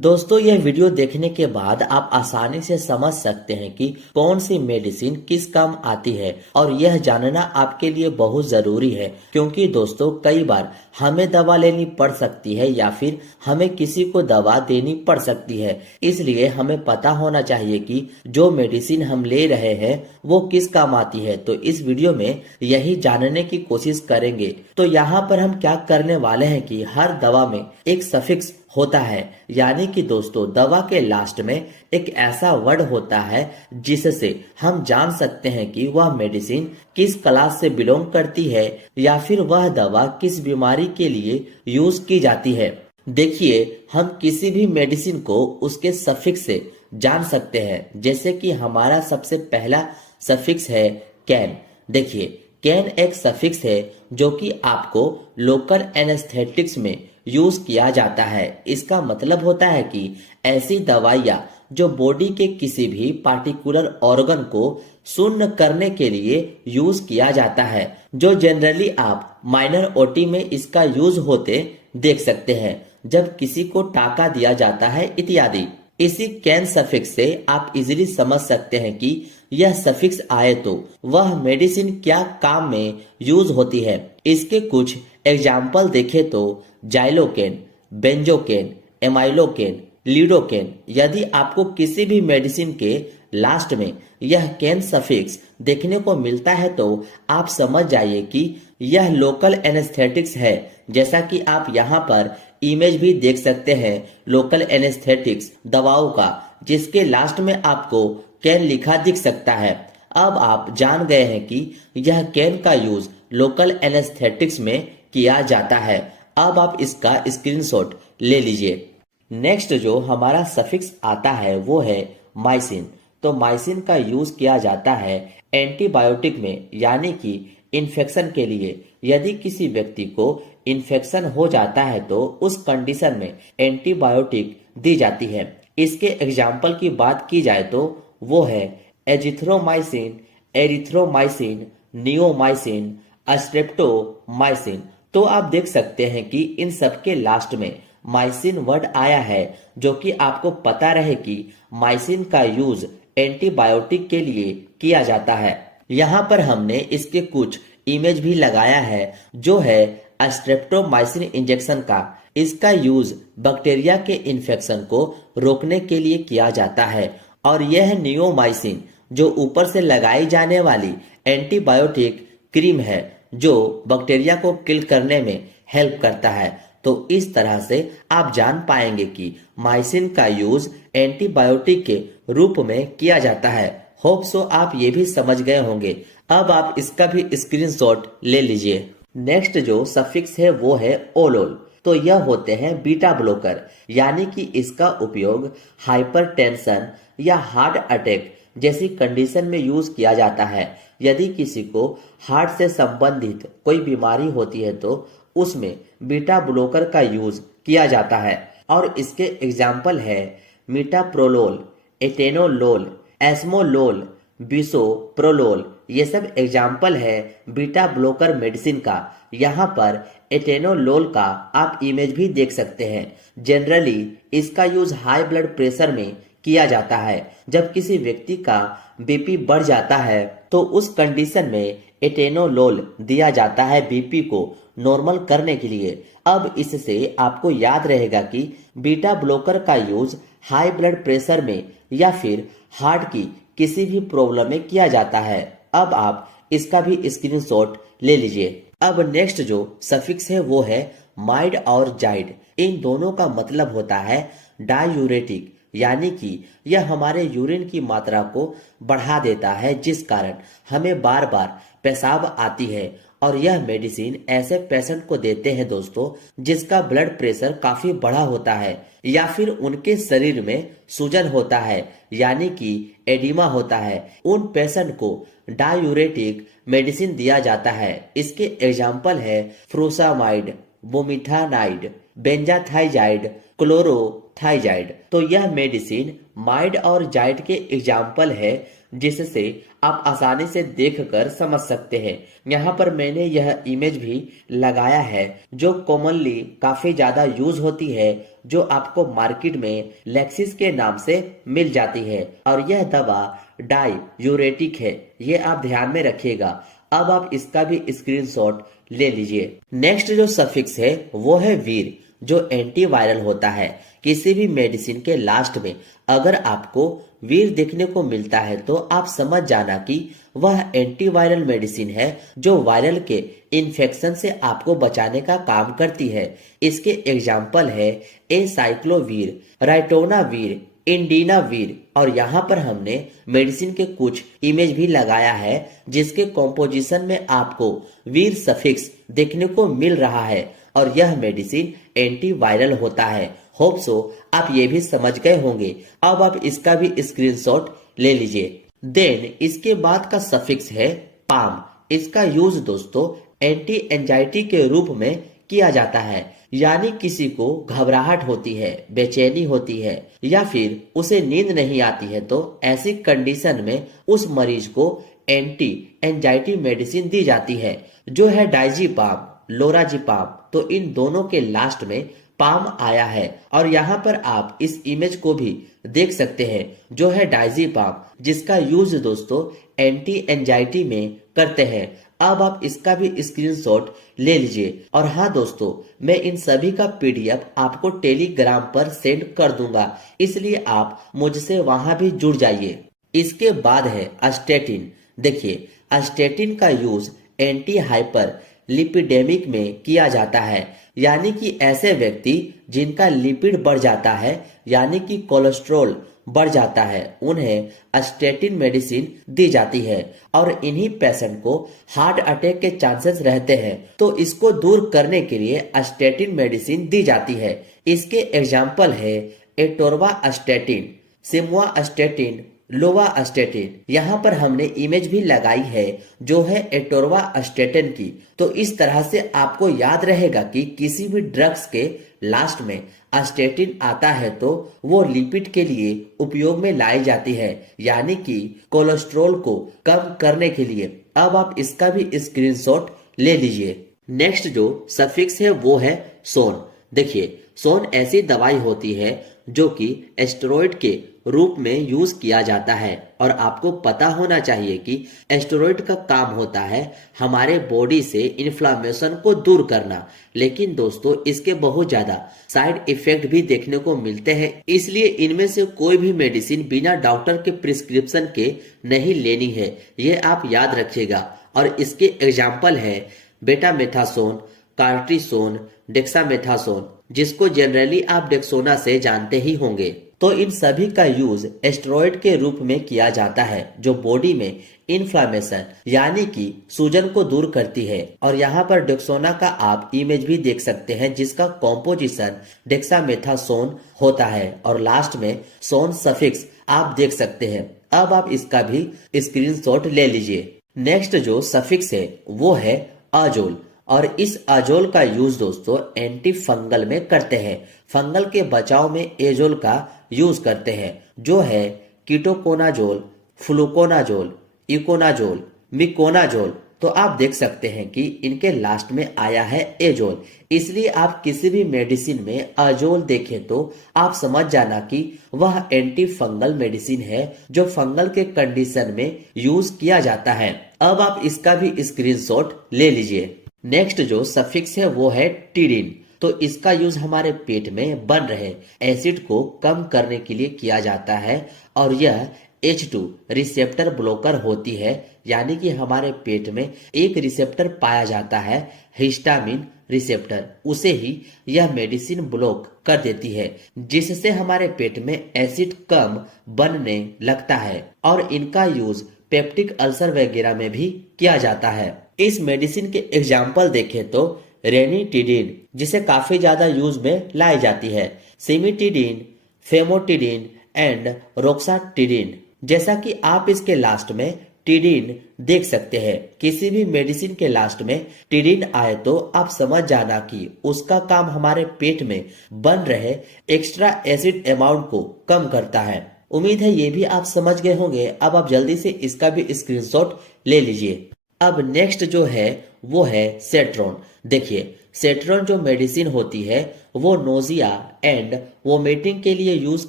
दोस्तों यह वीडियो देखने के बाद आप आसानी से समझ सकते हैं कि कौन सी मेडिसिन किस काम आती है और यह जानना आपके लिए बहुत जरूरी है, क्योंकि दोस्तों कई बार हमें दवा लेनी पड़ सकती है या फिर हमें किसी को दवा देनी पड़ सकती है। इसलिए हमें पता होना चाहिए कि जो मेडिसिन हम ले रहे हैं वो किस काम आती है। तो इस वीडियो में यही जानने की कोशिश करेंगे। तो यहाँ पर हम क्या करने वाले हैं कि हर दवा में एक सफिक्स होता है, यानी कि दोस्तों दवा के लास्ट में एक ऐसा वर्ड होता है जिससे हम जान सकते हैं कि वह मेडिसिन किस क्लास से बिलोंग करती है या फिर वह दवा किस बीमारी के लिए यूज की जाती है। देखिए, हम किसी भी मेडिसिन को उसके सफिक्स से जान सकते हैं। जैसे कि हमारा सबसे पहला सफिक्स है कैन। देखिए, कैन एक सफिक्स है जो कि आपको लोकल एनेस्थेटिक्स में यूज किया जाता है। इसका मतलब होता है कि ऐसी दवाइयाँ जो बॉडी के किसी भी पार्टिकुलर ऑर्गन को शून्य करने के लिए यूज किया जाता है, जो जनरली आप माइनर ओटी में इसका यूज होते देख सकते हैं, जब किसी को टाका दिया जाता है इत्यादि। इसी कैन सफिक्स से आप इजीली समझ सकते हैं कि यह सफिक्स आए तो वह मेडिसिन क्या काम में यूज होती है। इसके कुछ एग्जाम्पल देखें तो जाइलोकेन, बेंजोकेन, एमाइलोकेन, लीडोकेन। यदि आपको किसी भी मेडिसिन के लास्ट में यह कैन सफिक्स देखने को मिलता है तो आप समझ जाइए कि यह लोकल एनेस्थेटिक्स है। जैसा कि आप यहाँ पर इमेज भी देख सकते हैं लोकल एनेस्थेटिक्स दवाओं का, जिसके लास्ट में आपको कैन लिखा दिख सकता है। अब आप जान गए हैं कि यह कैन का यूज लोकल एनेस्थेटिक्स में किया जाता है। अब आप इसका स्क्रीनशॉट ले लीजिए। नेक्स्ट जो हमारा सफिक्स आता है वो है माइसिन। तो माइसिन का यूज किया जाता है एंटीबायोटिक में, यानी कि इन्फेक्शन के लिए। यदि किसी व्यक्ति को इन्फेक्शन हो जाता है तो उस कंडीशन में एंटीबायोटिक दी जाती है। इसके एग्जाम्पल की बात की जाए तो वो है एजिथ्रोमाइसिन, एरिथ्रोमाइसिन, नियोमाइसिन, स्ट्रेप्टोमाइसिन। तो आप देख सकते हैं कि इन सब के लास्ट में माइसिन वर्ड आया है, जो कि आपको पता रहे कि माइसिन का यूज एंटीबायोटिक के लिए किया जाता है। यहाँ पर हमने इसके कुछ इमेज भी लगाया है, जो है स्ट्रेप्टोमाइसिन इंजेक्शन का। इसका यूज बैक्टीरिया के इन्फेक्शन को रोकने के लिए किया जाता है। और यह नियोमाइसिन जो ऊपर से लगाई जाने वाली एंटीबायोटिक क्रीम है, जो बैक्टीरिया को किल करने में हेल्प करता है। तो इस तरह से आप जान पाएंगे कि माइसिन का यूज एंटीबायोटिक के रूप में किया जाता है। होप सो आप ये भी समझ गए होंगे। अब आप इसका भी स्क्रीनशॉट ले लीजिए। नेक्स्ट जो सफिक्स है वो है ओलोल। तो यह होते हैं बीटा ब्लॉकर, यानी कि इसका उपयोग हाइपरटेंशन या हार्ट अटैक जैसी कंडीशन में यूज किया जाता है। यदि किसी को हार्ट से संबंधित कोई बीमारी होती है तो उसमें बीटा ब्लॉकर का यूज किया जाता है। और इसके एग्जाम्पल है मीटाप्रोलोल, एटेनोलोल, एस्मोलोल, बिसोप्रोलोल। ये सब एग्जाम्पल है बीटा ब्लॉकर मेडिसिन का। यहाँ पर एटेनोलोल का आप इमेज भी देख सकते हैं। जनरली इसका यूज हाई ब्लड प्रेशर में किया जाता है। जब किसी व्यक्ति का बीपी बढ़ जाता है तो उस कंडीशन में एटेनोलोल दिया जाता है बीपी को नॉर्मल करने के लिए। अब इससे आपको याद रहेगा कि बीटा ब्लॉकर का यूज हाई ब्लड प्रेशर में या फिर हार्ट की किसी भी प्रॉब्लम में किया जाता है। अब आप इसका भी स्क्रीनशॉट ले लीजिए। अब नेक्स्ट जो सफिक्स है वो है माइड और जाइड। इन दोनों का मतलब होता है डायूरेटिक, यानी कि यह हमारे यूरिन की मात्रा को बढ़ा देता है, जिस कारण हमें बार बार पेशाब आती है। और यह मेडिसिन ऐसे पेशेंट को देते हैं दोस्तों जिसका ब्लड प्रेशर काफी बढ़ा होता है या फिर उनके शरीर में सूजन होता है, यानी कि एडिमा होता है। उन पेशेंट को डायूरेटिक मेडिसिन दिया जाता है। इसके एग्जाम्पल है फ्रूसामाइड, बुमीथानाइड, बेंजाथाइजाइड, क्लोरोथाइजाइड। तो यह मेडिसिन माइड और जाइड के एग्जाम्पल है जिससे आप आसानी से देखकर समझ सकते हैं। यहाँ पर मैंने यह इमेज भी लगाया है जो कॉमनली काफी ज्यादा यूज होती है, जो आपको मार्केट में लेक्सिस के नाम से मिल जाती है और यह दवा डाययूरेटिक है, ये आप ध्यान में रखिएगा। अब आप इसका भी स्क्रीनशॉट ले लीजिए। नेक्स्ट जो सफिक्स है वो है वीर, जो एंटीवायरल होता है। किसी भी मेडिसिन के लास्ट में अगर आपको वीर देखने को मिलता है तो आप समझ जाना कि वह एंटीवायरल मेडिसिन है जो वायरल के इन्फेक्शन से आपको बचाने का काम करती है। इसके एग्जाम्पल है एसाइक्लोवीर, राइटोनावीर, इंडिनावीर। और यहाँ पर हमने मेडिसिन के कुछ इमेज भी लगाया है जिसके कॉम्पोजिशन में आपको वीर सफिक्स देखने को मिल रहा है और यह मेडिसिन एंटीवायरल होता है। होप सो आप ये भी समझ गए होंगे। अब आप इसका भी स्क्रीनशॉट ले लीजिए। देन इसके बाद का सफिक्स है पाम। इसका यूज दोस्तों एंटी एंजाइटी के रूप में किया जाता है, यानी किसी को घबराहट होती है, बेचैनी होती है या फिर उसे नींद नहीं आती है तो ऐसी कंडीशन में उस मरीज को एंटी एंजाइटी मेडिसिन दी जाती है जो है डाइजीपाम, लोराजीपाम। तो इन दोनों के लास्ट में पाम आया है और यहाँ पर आप इस इमेज को भी देख सकते हैं जो है डाइजीपाम, जिसका यूज दोस्तों एंटी एंजाइटी में करते हैं। अब आप इसका भी स्क्रीनशॉट ले लीजिए। और हाँ दोस्तों, मैं इन सभी का पीडीएफ आपको टेलीग्राम पर सेंड कर दूंगा, इसलिए आप मुझसे वहां भी जुड़ जाइए। इसके बाद है अस्टेटिन। देखिए, अस्टेटिन का यूज एंटी हाइपर लिपिडेमिक में किया जाता है, यानी कि ऐसे व्यक्ति जिनका लिपिड बढ़ जाता है यानी कि कोलेस्ट्रॉल बढ़ जाता है, उन्हें अस्टेटिन मेडिसिन दी जाती है और इन्हीं पेशेंट को हार्ट अटैक के चांसेस रहते हैं, तो इसको दूर करने के लिए अस्टेटिन मेडिसिन दी जाती है। इसके एग्जाम्पल है एटोर्वास्टेटिन, सिमवास्टेटिन, लोवास्टेटिन। यहाँ पर हमने इमेज भी लगाई है जो है एटोर्वास्टेटिन की। तो इस तरह से आपको याद रहेगा कि किसी भी ड्रग्स के लास्ट में अस्टेटिन आता है तो वो लिपिड के लिए उपयोग में लाई जाती है, यानी कि कोलेस्ट्रॉल को कम करने के लिए। अब आप इसका भी स्क्रीनशॉट ले लीजिए। नेक्स्ट जो सफिक्स है वो है सोन। देखिए, सोन ऐसी दवाई होती है जो कि एस्टेरॉइड के रूप में यूज किया जाता है और आपको पता होना चाहिए कि एस्टेरॉइड का काम होता है हमारे बॉडी से इन्फ्लामेशन को दूर करना, लेकिन दोस्तों इसके बहुत ज्यादा साइड इफेक्ट भी देखने को मिलते हैं, इसलिए इनमें से कोई भी मेडिसिन बिना डॉक्टर के प्रिस्क्रिप्शन के नहीं लेनी है, ये आप याद रखिएगा। और इसके एग्जाम्पल है बेटामेथासोन, कार्टिसोन, डेक्सामेथासोन, जिसको जनरली आप डेक्सोना से जानते ही होंगे। तो इन सभी का यूज एस्टेरॉइड के रूप में किया जाता है जो बॉडी में इन्फ्लामेशन यानी कि सूजन को दूर करती है। और यहाँ पर डेक्सोना का आप इमेज भी देख सकते हैं जिसका कॉम्पोजिशन डेक्सामेथासोन होता है और लास्ट में सोन सफिक्स आप देख सकते हैं। अब आप इसका भी स्क्रीनशॉट ले लीजिए। नेक्स्ट जो सफिक्स है वो है अजोल और इस अजोल का यूज दोस्तों एंटी फंगल में करते हैं। फंगल के बचाव में एजोल का यूज करते हैं जो है कीटोकोनाजोल, फ्लूकोनाजोल, इकोनाजोल, मिकोनाजोल। तो आप देख सकते हैं कि इनके लास्ट में आया है एजोल, इसलिए आप किसी भी मेडिसिन में अजोल देखें तो आप समझ जाना कि वह एंटी फंगल मेडिसिन है जो फंगल के कंडीशन में यूज किया जाता है। अब आप इसका भी स्क्रीनशॉट ले लीजिए। नेक्स्ट जो सफिक्स है वो है टीडिन। तो इसका यूज हमारे पेट में बन रहे एसिड को कम करने के लिए किया जाता है और यह H2 रिसेप्टर ब्लॉकर होती है, यानी कि हमारे पेट में एक रिसेप्टर पाया जाता है हिस्टामिन रिसेप्टर, उसे ही यह मेडिसिन ब्लॉक कर देती है जिससे हमारे पेट में एसिड कम बनने लगता है और इनका यूज पेप्टिक अल्सर वगैरह में भी किया जाता है। इस मेडिसिन के एग्जाम्पल देखें तो रेनिटिडिन, जिसे काफी ज्यादा यूज में लाई जाती है, सिमिटिडिन, फेमोटिडिन एंड रोक्साटिडिन। जैसा कि आप इसके लास्ट में टिडिन देख सकते हैं। किसी भी मेडिसिन के लास्ट में टिडिन आए तो आप समझ जाना कि उसका काम हमारे पेट में बन रहे एक्स्ट्रा एसिड अमाउंट को कम करता है। उम्मीद है ये भी आप समझ गए होंगे। अब आप जल्दी से इसका भी स्क्रीनशॉट ले लीजिए। अब नेक्स्ट जो है वो है सेट्रॉन। देखिए, सेट्रॉन जो मेडिसिन होती है वो नोजिया एंड वोमिटिंग के लिए यूज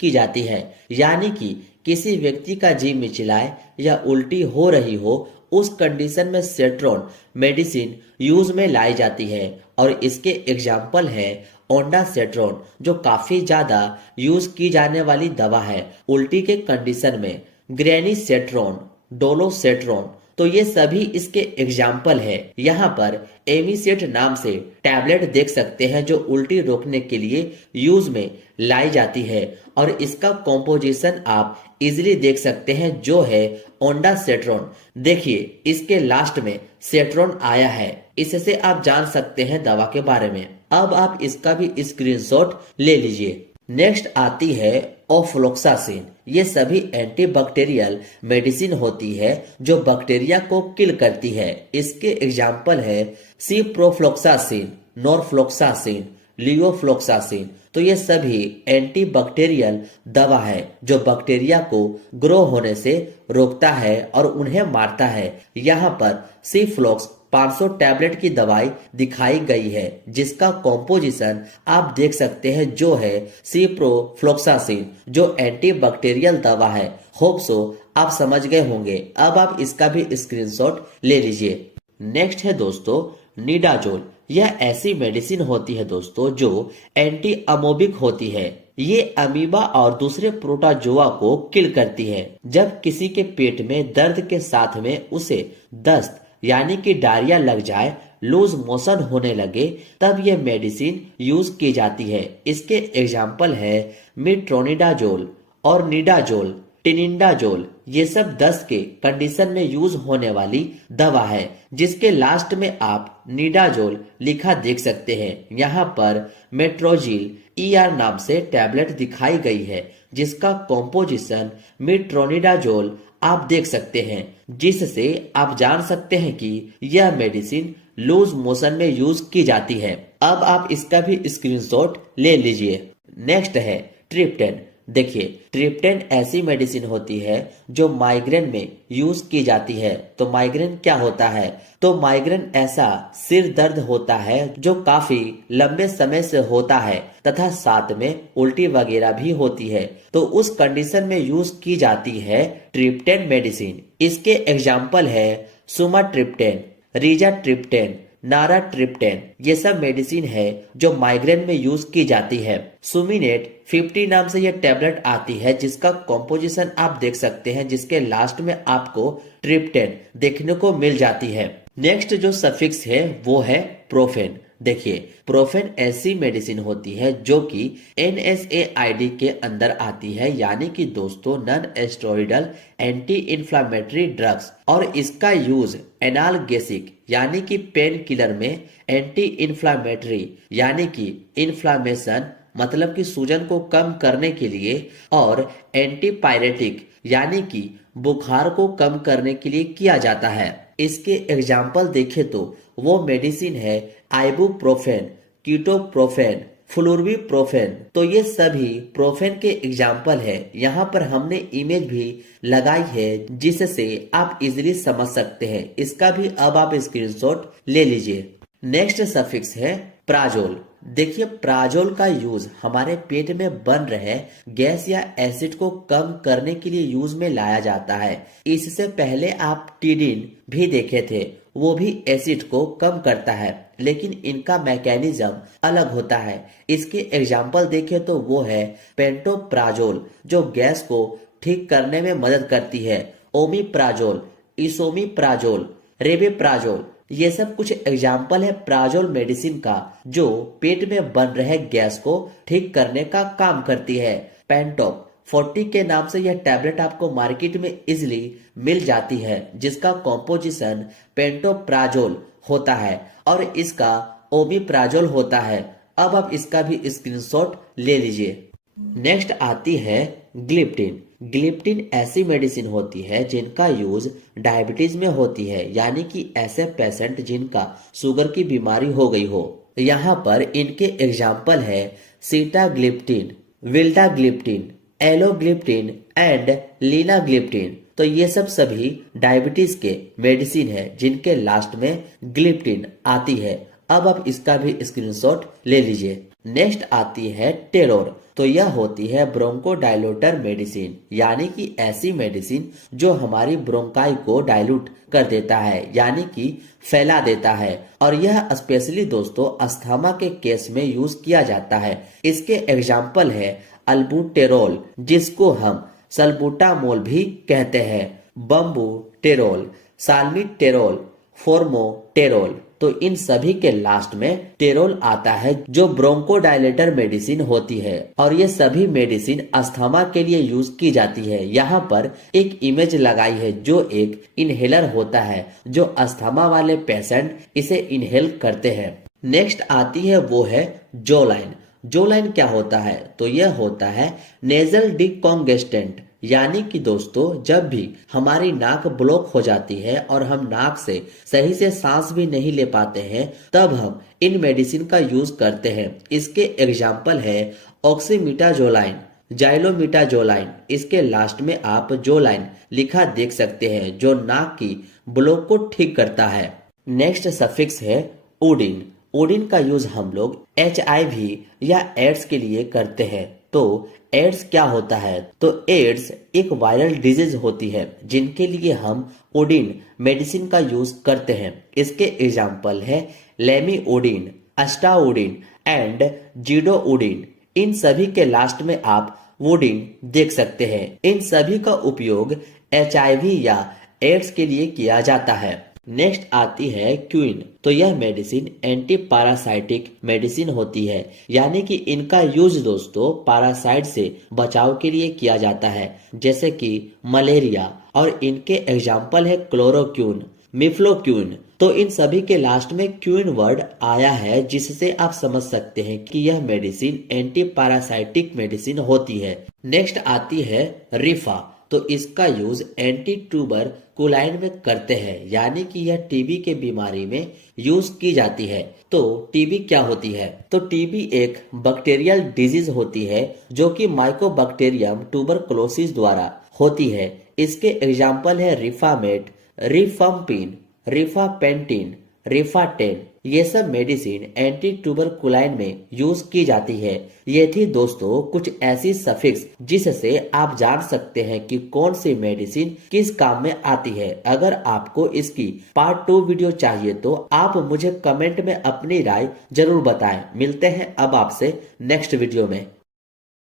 की जाती है। यानी कि किसी व्यक्ति का जी मिचलाए या उल्टी हो रही हो, उस कंडीशन में सेट्रॉन मेडिसिन यूज में लाई जाती है। और इसके एग्जाम्पल है ओंडासेट्रॉन, जो काफी ज्यादा यूज की जाने वाली दवा है उल्टी के कंडीशन में, ग्रेनीसेट्रॉन, डोलोसेट्रॉन, तो ये सभी इसके एग्जाम्पल है। यहाँ पर एमिसेट नाम से टैबलेट देख सकते हैं जो उल्टी रोकने के लिए यूज में लाई जाती है। और इसका कॉम्पोजिशन आप इजिली देख सकते हैं जो है ओंडासेट्रॉन। देखिए, इसके लास्ट में सेट्रॉन आया है, इससे आप जान सकते हैं दवा के बारे में। अब आप इसका भी स्क्रीनशॉट ले लीजिए। नेक्स्ट आती है ओफ्लोक्सासिन। ये सभी एंटीबैक्टीरियल मेडिसिन होती है जो बैक्टीरिया को किल करती है। इसके एग्जाम्पल है सिप्रोफ्लोक्सासिन, नॉरफ्लोक्सासिन, लियोफ्लोक्सासिन। तो ये सभी एंटीबैक्टीरियल दवा है जो बैक्टीरिया को ग्रो होने से रोकता है और उन्हें मारता है। यहाँ पर सिफ्लॉक्स 500 टैबलेट की दवाई दिखाई गई है जिसका कॉम्पोजिशन आप देख सकते हैं जो है सिप्रोफ्लोक्सासिन, जो एंटीबैक्टीरियल दवा है। होप सो आप समझ गए होंगे। अब आप इसका भी स्क्रीनशॉट ले लीजिए। नेक्स्ट है दोस्तों निडाजोल। यह ऐसी मेडिसिन होती है दोस्तों जो एंटी अमोबिक होती है। ये अमीबा और दूसरे प्रोटोजोआ को किल करती है। जब किसी के पेट में दर्द के साथ में उसे दस्त यानी कि डायरिया लग जाए, लूज मोशन होने लगे, तब यह मेडिसिन यूज की जाती है। इसके एग्जाम्पल है मिट्रोनिडाजोल और निडाजोल, टिनिडाजोल। ये सब दस्त के कंडीशन में यूज होने वाली दवा है जिसके लास्ट में आप निडाजोल लिखा देख सकते हैं। यहाँ पर मेट्रोजिल ER नाम से टैबलेट दिखाई गई है जिसका कॉम्पोजिशन मिट्रोनिडाजोल आप देख सकते हैं, जिससे आप जान सकते हैं कि यह मेडिसिन लूज मोशन में यूज की जाती है। अब आप इसका भी स्क्रीनशॉट ले लीजिए। नेक्स्ट है ट्रिप्टेन। देखिए, ट्रिप्टेन ऐसी मेडिसिन होती है जो माइग्रेन में यूज की जाती है। तो माइग्रेन क्या होता है? तो माइग्रेन ऐसा सिर दर्द होता है जो काफी लंबे समय से होता है तथा साथ में उल्टी वगैरह भी होती है। तो उस कंडीशन में यूज की जाती है ट्रिप्टेन मेडिसिन। इसके एग्जाम्पल है सुमाट्रिप्टेन, रिजाट्रिप्टेन, नाराट्रिप्टेन। ये सब मेडिसिन है जो माइग्रेन में यूज की जाती है। सुमिनेट 50 नाम से यह टैबलेट आती है जिसका कॉम्पोजिशन आप देख सकते हैं, जिसके लास्ट में आपको ट्रिप्टेन देखने को मिल जाती है। नेक्स्ट जो सफिक्स है वो है प्रोफेन। देखिए, प्रोफेन ऐसी मेडिसिन होती है जो कि NSAID के अंदर आती है, यानी कि दोस्तों नॉन एस्टेरॉयडल एंटी इन्फ्लामेटरी ड्रग्स। और इसका यूज एनाल्गेसिक यानी कि पेन किलर में, एंटी इन्फ्लामेटरी यानी कि इन्फ्लामेशन मतलब कि सूजन को कम करने के लिए, और एंटीपायरेटिक यानी कि बुखार को कम करने के लिए किया जाता है। इसके एग्जाम्पल देखें तो वो मेडिसिन है आइबुप्रोफेन, कीटोप्रोफेन, फ्लुर्बिप्रोफेन। तो ये सभी प्रोफेन के एग्जाम्पल है। यहाँ पर हमने इमेज भी लगाई है जिससे आप इजीली समझ सकते हैं। इसका भी अब आप स्क्रीनशॉट ले लीजिए। नेक्स्ट सफिक्स है प्राजोल। देखिए, प्राजोल का यूज हमारे पेट में बन रहे गैस या एसिड को कम करने के लिए यूज में लाया जाता है। इससे पहले आप टिडिन भी देखे थे, वो भी एसिड को कम करता है, लेकिन इनका मैकेनिज्म अलग होता है। इसके एग्जाम्पल देखें तो वो है पेंटोप्राजोल, जो गैस को ठीक करने में मदद करती है, ओमिप्राजोल, इसोमिप्राजोल, रेबेप्राजोल। ये सब कुछ एग्जाम्पल है प्राजोल मेडिसिन का जो पेट में बन रहे गैस को ठीक करने का काम करती है। पेंटोप 40 के नाम से यह टैबलेट आपको मार्केट में इजिली मिल जाती है, जिसका कॉम्पोजिशन पेंटोप्राजोल होता है और इसका ओमिप्राजोल होता है। अब आप इसका भी स्क्रीनशॉट ले लीजिए। नेक्स्ट आती है ग्लिप्टिन। ग्लिप्टिन ऐसी मेडिसिन होती है जिनका यूज डायबिटीज में होती है, यानी कि ऐसे पेशेंट जिनका शुगर की बीमारी हो गई हो। यहाँ पर इनके एग्जाम्पल है sitagliptin, vildagliptin, alogliptin and linagliptin. तो ये सब सभी डायबिटीज के मेडिसिन है जिनके लास्ट में ग्लिप्टिन आती है। अब आप इसका भी स्क्रीनशॉट ले लीजिए। नेक्स्ट आती है टेरोर। तो यह होती है ब्रोंकोडायलेटर मेडिसिन, यानी कि ऐसी मेडिसिन जो हमारी ब्रोंकाई को डायल्यूट कर देता है, यानी कि फैला देता है। और यह स्पेशली दोस्तों अस्थमा के केस में यूज किया जाता है। इसके एग्जाम्पल है अल्बुटेरोल, जिसको हम सल्बुटामोल भी कहते हैं, बम्बुटेरोल, साल्मीटेरोल, फोर्मोटेरोल। तो इन सभी के लास्ट में टेरोल आता है जो ब्रोंकोडायलेटर मेडिसिन होती है। और ये सभी मेडिसिन अस्थमा के लिए यूज की जाती है। यहाँ पर एक इमेज लगाई है जो एक इनहेलर होता है, जो अस्थमा वाले पेशेंट इसे इनहेल करते हैं। नेक्स्ट आती है वो है जोलाइन। जोलाइन क्या होता है? तो यह होता है नेजल डिकॉन्गेस्टेंट, यानी कि दोस्तों जब भी हमारी नाक ब्लॉक हो जाती है और हम नाक से सही से सांस भी नहीं ले पाते हैं, तब हम इन मेडिसिन का यूज करते हैं। इसके एग्जाम्पल है ऑक्सीमिटाजोलाइन, जाइलोमिटाजोलाइन। इसके लास्ट में आप जोलाइन लिखा देख सकते हैं, जो नाक की ब्लॉक को ठीक करता है। नेक्स्ट सफिक्स है उडिन। उडिन का यूज हम लोग HIV या एड्स के लिए करते हैं। तो एड्स क्या होता है? तो एड्स एक वायरल डिजीज होती है जिनके लिए हम ओडिन मेडिसिन का यूज करते हैं। इसके एग्जाम्पल है लेमीओडिन, अस्टाओडिन एंड जीडोओडिन। इन सभी के लास्ट में आप वोडिन देख सकते हैं। इन सभी का उपयोग HIV या एड्स के लिए किया जाता है। नेक्स्ट आती है क्विन। तो यह मेडिसिन एंटी पैरासाइटिक मेडिसिन होती है, यानी कि इनका यूज दोस्तों पैरासाइट से बचाव के लिए किया जाता है, जैसे कि मलेरिया। और इनके एग्जाम्पल है क्लोरोक्विन, मिफ्लोक्विन। तो इन सभी के लास्ट में क्विन वर्ड आया है, जिससे आप समझ सकते हैं कि यह मेडिसिन एंटी पैरासाइटिक मेडिसिन होती है। नेक्स्ट आती है रिफा। तो इसका यूज एंटी ट्यूबरकुलाइन में करते हैं, यानी कि यह टीबी के बीमारी में यूज की जाती है। तो टीबी क्या होती है? तो टीबी एक बैक्टीरियल डिजीज होती है जो कि माइकोबैक्टीरियम ट्यूबरकुलोसिस द्वारा होती है। इसके एग्जाम्पल है रिफामेट, रिफम्पिन, रिफापेंटिन, रिफाटेन। ये सब मेडिसिन एंटी ट्यूबरकुलाइन में यूज की जाती है। ये थी दोस्तों कुछ ऐसी सफिक्स जिससे आप जान सकते हैं कि कौन सी मेडिसिन किस काम में आती है। अगर आपको इसकी पार्ट 2 वीडियो चाहिए तो आप मुझे कमेंट में अपनी राय जरूर बताएं। मिलते हैं अब आपसे नेक्स्ट वीडियो में।